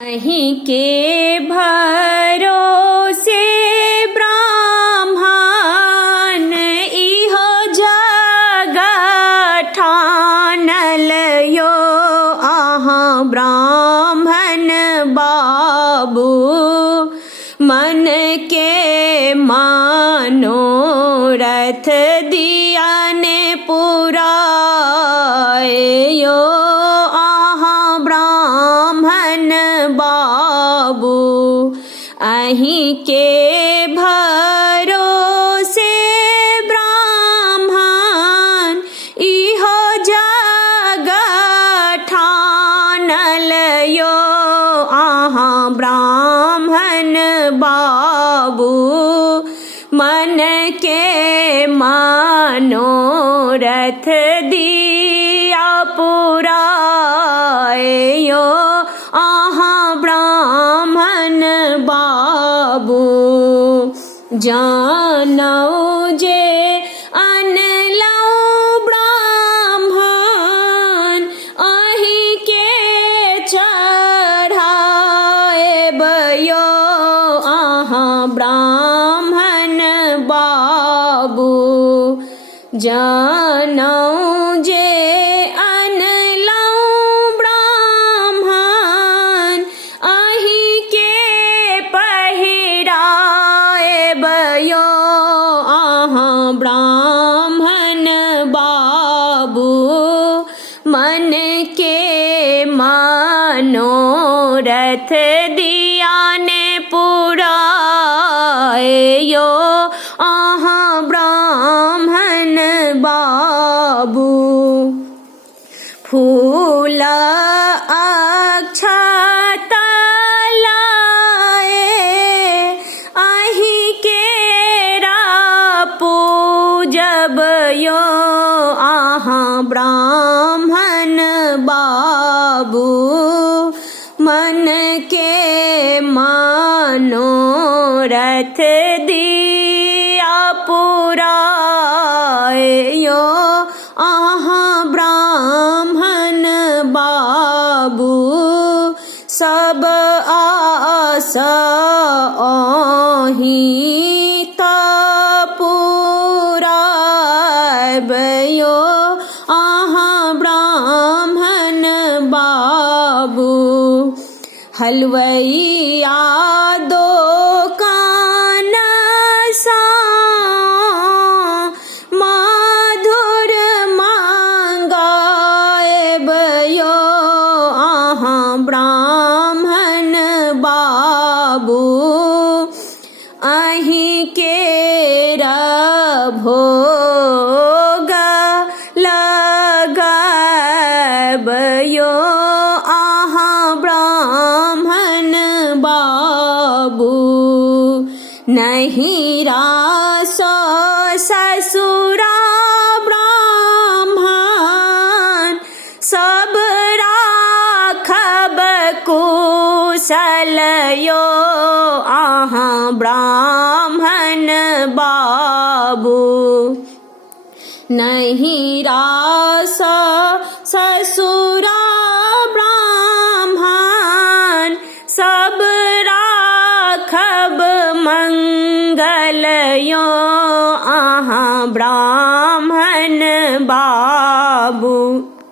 અહીં કે ભરોસે બ્રાહ્મણ ઇહો જગઠાન લયો આહા બ્રાહ્મણ બાબુ मन के मानो रथ दिया ने पुरायो आहा ब्राह्मण बाबू अहीं के भरोसे ब्राह्मण इहो जगठान लयो आहा ब्राह्मण बाबू मन के मानो रथ दिया पुरायो आहा ब्राह्मण बाबू जानो जे अनलौ ब्राह्मण अहीं के चढ़ाए बयो आहा ब्राह्मण बाबू जानो जे अनलौ ब्राह्मण अहीं के पहिराए बयो आहा ब्राह्मण बाबू मन के मानो रथ दिया ने पुरायो आहा ब्राह्मण बाबू फूल अक्षत लाए अहीं केरा पूजब यो आहा ब्राह्मण बाबू मन के मानो रथ दिया पुरायो आहा ब्राह्मण बाबू सब आस अहित पुराबयो आहा ब्राह्मण बाबू हलवैया दो कान सा माधुर मांगाए बयो आहा ब्राह्मण बाबू अहीं केरा भोग लगाबयो आहा ब्राह्मण बाबू नहीं रासो ससुरा ब्राह्मण सब राखब कुशलयो आहा ब्राह्मण बाबू नहीं रा